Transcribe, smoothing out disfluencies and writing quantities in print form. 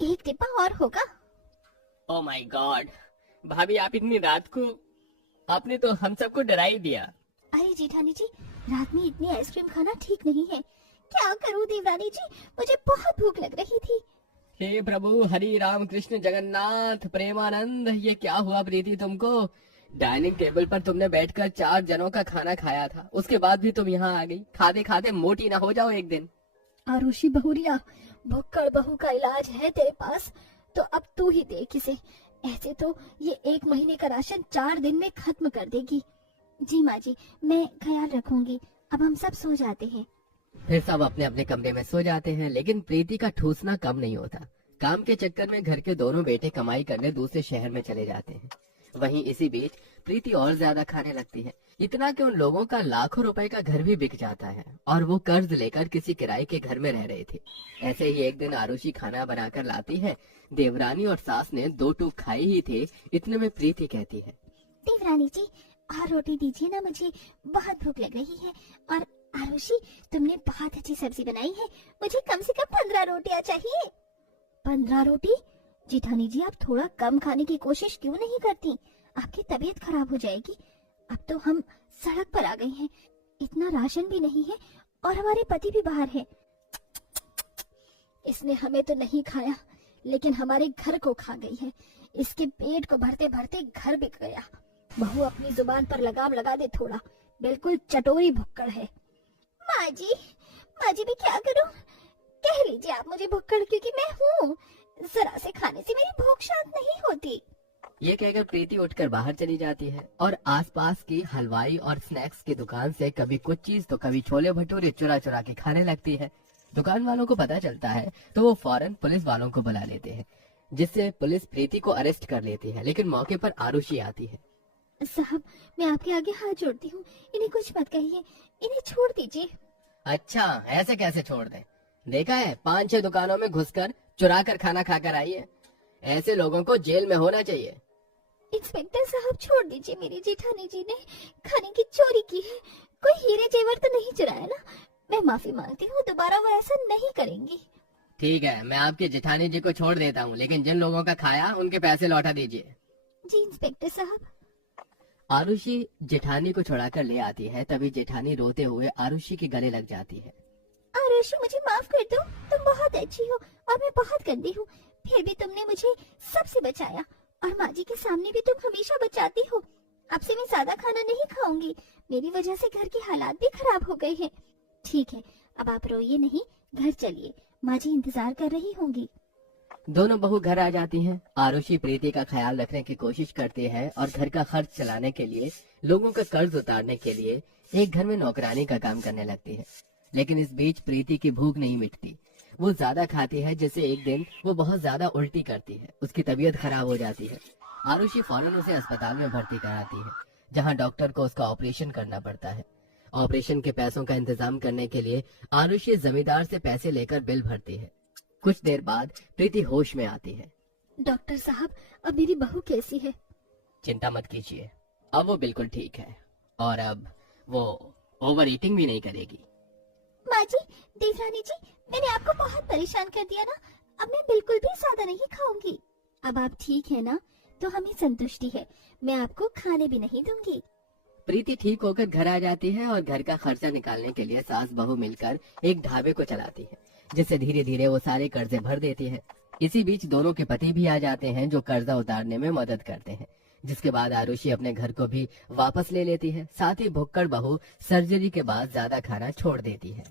एक डिब्बा और होगा। ओ माय गॉड, भाभी आप इतनी रात को, आपने तो हम सबको डरा ही दिया। अरे जेठानी जी, रात में इतनी आइसक्रीम खाना ठीक नहीं है। क्या करूं देवरानी जी, मुझे बहुत भूख लग रही थी। हे प्रभु हरि राम कृष्ण जगन्नाथ प्रेमानंद, ये क्या हुआ प्रीति तुमको? डाइनिंग टेबल पर तुमने बैठकर 4 जनों का खाना खाया था, उसके बाद भी तुम यहाँ आ गई। खाते खाते मोटी ना हो जाओ एक दिन। आरुषि बहुरिया, भुक्कड़ बहू का इलाज है तेरे पास तो अब तू ही देख इसे। ऐसे तो ये 1 महीने का राशन 4 दिन में खत्म कर देगी। जी माँ जी, मैं ख्याल रखूंगी। अब हम सब सो जाते हैं। फिर सब अपने अपने कमरे में सो जाते हैं, लेकिन प्रीति का ठूसना कम नहीं होता। काम के चक्कर में घर के दोनों बेटे कमाई करने दूसरे शहर में चले जाते हैं। वहीं इसी बीच प्रीति और ज्यादा खाने लगती है, इतना कि उन लोगों का लाखों रुपए का घर भी बिक जाता है और वो कर्ज लेकर किसी किराए के घर में रह रहे थे। ऐसे ही एक दिन आरुषि खाना बनाकर लाती है। देवरानी और सास ने 2 टूक खाई ही थे, इतने में प्रीति कहती है, देवरानी जी और रोटी दीजिए ना, मुझे बहुत भूख लग रही है। और आरुषि, तुमने बहुत अच्छी सब्जी बनाई है, मुझे कम से कम 15 रोटियां चाहिए। 15 रोटी? जेठानी जी आप थोड़ा कम खाने की कोशिश क्यों नहीं करती? आपकी तबीयत खराब हो जाएगी। अब तो हम सड़क पर आ गए हैं, इतना राशन भी नहीं है और हमारे पति भी बाहर है। इसने हमें तो नहीं खाया, लेकिन हमारे घर को खा गई है। इसके पेट को भरते भरते घर बिक गया। बहू अपनी जुबान पर लगाम लगा दे थोड़ा, बिल्कुल चटोरी भुक्कड़ है। माँ जी मैं क्या करूं? कह लीजिए आप मुझे भुक्कड़, क्योंकि मैं हूँ। जरा से खाने से मेरी भूख शांत नहीं होती। ये कहकर प्रीति उठकर बाहर चली जाती है और आसपास की हलवाई और स्नैक्स की दुकान से कभी कुछ चीज तो कभी छोले भटूरे चुरा चुरा के खाने लगती है। दुकान वालों को पता चलता है तो वो फौरन पुलिस वालों को बुला लेते हैं, जिससे पुलिस प्रीति को अरेस्ट कर लेती है। लेकिन मौके पर आरुषि आती है। साहब, मैं आपके आगे हाथ जोड़ती हूँ, इन्हें कुछ मत कहिए, इन्हें छोड़ दीजिए। अच्छा, ऐसे कैसे छोड़ दे? देखा है 5-6 दुकानों में घुसकर चुरा कर खाना खाकर आई है। ऐसे लोगों को जेल में होना चाहिए। इंस्पेक्टर साहब छोड़ दीजिए, मेरी जेठानी जी ने खाने की चोरी की है। कोई हीरे जेवर तो नहीं चुराया ना? मैं माफी मांगती हूँ, दोबारा वो ऐसा नहीं करेंगी। ठीक है, मैं आपकी जेठानी जी को छोड़ देता हूँ, लेकिन जिन लोगों का खाया उनके पैसे लौटा दीजिए। जी इंस्पेक्टर साहब। आरुषि जेठानी को छुड़ाकर ले आती है, तभी जेठानी रोते हुए आरुषि के गले लग जाती है। आरुषि, मुझे माफ कर दो, तुम बहुत अच्छी हो और मैं बहुत गंदी हूँ, फिर भी तुमने मुझे सबसे बचाया और माँ जी के सामने भी तुम हमेशा बचाती हो। अब से मैं ज्यादा खाना नहीं खाऊंगी, मेरी वजह से घर के हालात भी खराब हो गए हैं। ठीक है, अब आप रोइए नहीं, घर चलिए, माँ जी इंतजार कर रही होंगी। दोनों बहू घर आ जाती हैं। आरुषि प्रीति का ख्याल रखने की कोशिश करती है और घर का खर्च चलाने के लिए, लोगों का कर्ज उतारने के लिए एक घर में नौकरानी का काम करने लगती है। लेकिन इस बीच प्रीति की भूख नहीं मिटती। वो ज्यादा खाती है, जिससे एक दिन वो बहुत ज्यादा उल्टी करती है। उसकी तबीयत खराब हो जाती है। आरुषि फौरन उसे अस्पताल में भर्ती कराती है, जहाँ डॉक्टर को उसका ऑपरेशन करना पड़ता है। ऑपरेशन के पैसों का इंतजाम करने के लिए आरुषि जमींदार से पैसे लेकर बिल भरती है। कुछ देर बाद प्रीति होश में आती है। डॉक्टर साहब, अब मेरी बहू कैसी है? चिंता मत कीजिए, अब वो बिल्कुल ठीक है और अब वो ओवर ईटिंग भी नहीं करेगी। माँ जी, देवरानी जी, मैंने आपको बहुत परेशान कर दिया ना, अब मैं बिल्कुल भी ज्यादा नहीं खाऊंगी। अब आप ठीक है ना, तो हमें संतुष्टि है, मैं आपको खाने भी नहीं दूंगी। प्रीति ठीक होकर घर आ जाती है और घर का खर्चा निकालने के लिए सास बहू मिलकर एक ढाबे को चलाती है, जिससे धीरे धीरे वो सारे कर्जे भर देती है। इसी बीच दोनों के पति भी आ जाते हैं, जो कर्जा उतारने में मदद करते हैं। जिसके बाद आरुषि अपने घर को भी वापस ले लेती है। साथ ही भुक्कड़ बहू सर्जरी के बाद ज्यादा खाना छोड़ देती है।